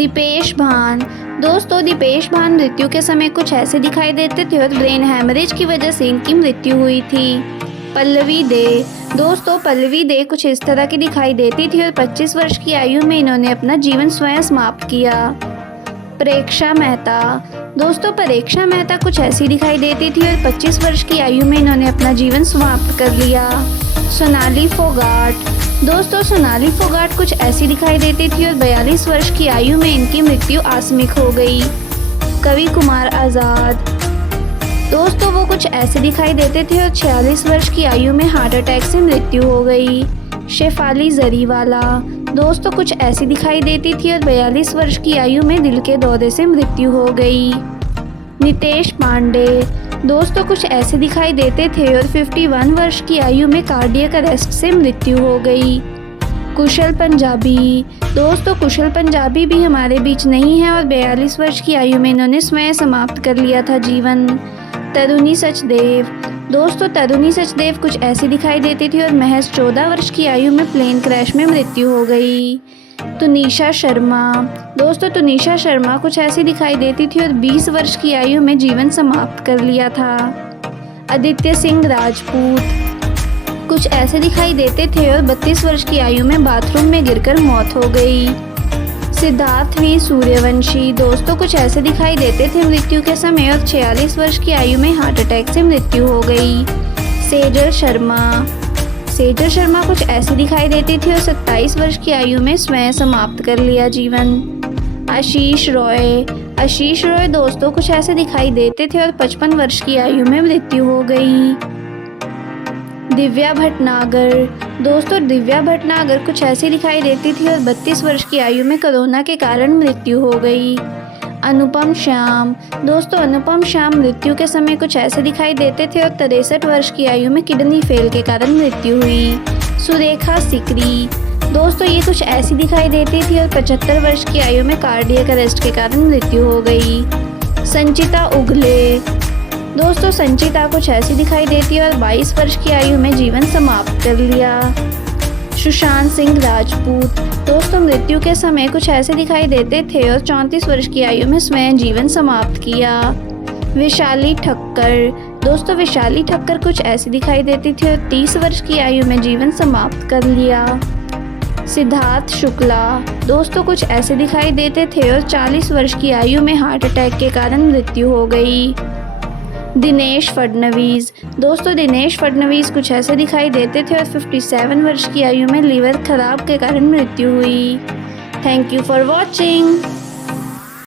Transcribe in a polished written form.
दीपेश भान। दोस्तों दीपेश भान मृत्यु के समय कुछ ऐसे दिखाई देते थे और ब्रेन हैमरेज की वजह से इनकी मृत्यु हुई थी। पल्लवी दे। दोस्तों पल्लवी दे कुछ इस तरह की दिखाई देती थी और 25 वर्ष की आयु में इन्होंने अपना जीवन स्वयं समाप्त किया। परेक्षा मेहता। दोस्तों परेक्षा मेहता कुछ ऐसी दिखाई देती थी और 25 वर्ष की आयु में इन्होंने अपना जीवन समाप्त कर लिया। सोनाली फोगाट। दोस्तों सोनाली फोगाट कुछ ऐसी दिखाई देती थी और 42 वर्ष की आयु में इनकी मृत्यु आकस्मिक हो गई। कवि कुमार आज़ाद। दोस्तों वो कुछ ऐसे दिखाई देते थे और 46 वर्ष की आयु में हार्ट अटैक से मृत्यु हो गई। शेफाली जरीवाला। दोस्तों कुछ ऐसी दिखाई देती थी और 42 वर्ष की आयु में दिल के दौरे से मृत्यु हो गई। नितेश पांडे। दोस्तों कुछ ऐसे दिखाई देते थे और 51 वर्ष की आयु में कार्डियक अरेस्ट से मृत्यु हो गई। कुशल पंजाबी। दोस्तों कुशल पंजाबी भी हमारे बीच नहीं है और 42 वर्ष की आयु में इन्होंने स्वयं समाप्त कर लिया था जीवन। तरुणी सचदेव। दोस्तों तरुणी सचदेव कुछ ऐसी दिखाई देती थी और महज 14 वर्ष की आयु में प्लेन क्रैश में मृत्यु हो गई। तुनिशा शर्मा। दोस्तों तुनिशा शर्मा कुछ ऐसी दिखाई देती थी और 20 वर्ष की आयु में जीवन समाप्त कर लिया था। आदित्य सिंह राजपूत कुछ ऐसे दिखाई देते थे और 32 वर्ष की आयु में बाथरूम में गिरकर मौत हो गई। सिद्धार्थ वी सूर्यवंशी। दोस्तों कुछ ऐसे दिखाई देते थे मृत्यु के समय और 46 वर्ष की आयु में हार्ट अटैक से मृत्यु हो गई। सेजल शर्मा। सेजल शर्मा कुछ ऐसी दिखाई देती थी और 27 वर्ष की आयु में स्वयं समाप्त कर लिया जीवन। आशीष रॉय। आशीष रॉय दोस्तों कुछ ऐसे दिखाई देते थे और 55 वर्ष की आयु में मृत्यु हो गई। दिव्या भटनागर। दोस्तों दिव्या भटनागर कुछ ऐसी दिखाई देती थी और 32 वर्ष की आयु में कोरोना के कारण मृत्यु हो गई। अनुपम श्याम। दोस्तों अनुपम श्याम मृत्यु के समय कुछ ऐसे दिखाई देते थे और 63 वर्ष की आयु में किडनी फेल के कारण मृत्यु हुई। सुरेखा सिकरी। दोस्तों ये कुछ ऐसी दिखाई देती थी और 75 वर्ष की आयु में कार्डियक अरेस्ट के कारण मृत्यु हो गई। संचिता उगले। दोस्तों संचिता कुछ ऐसी दिखाई देती है और 22 वर्ष की आयु में जीवन समाप्त कर लिया। सुशांत सिंह राजपूत। दोस्तों मृत्यु के समय कुछ ऐसे दिखाई देते थे और 34 वर्ष की आयु में स्वयं जीवन समाप्त किया। विशाली ठक्कर। दोस्तों विशाली ठक्कर कुछ ऐसी दिखाई देती थी और 30 वर्ष की आयु में जीवन समाप्त कर लिया। सिद्धार्थ शुक्ला। दोस्तों कुछ ऐसे दिखाई देते थे और 40 वर्ष की आयु में हार्ट अटैक के कारण मृत्यु हो गई। दिनेश फडणवीस। दोस्तों दिनेश फडणवीस कुछ ऐसे दिखाई देते थे और 57 वर्ष की आयु में लीवर खराब के कारण मृत्यु हुई। Thank you for watching.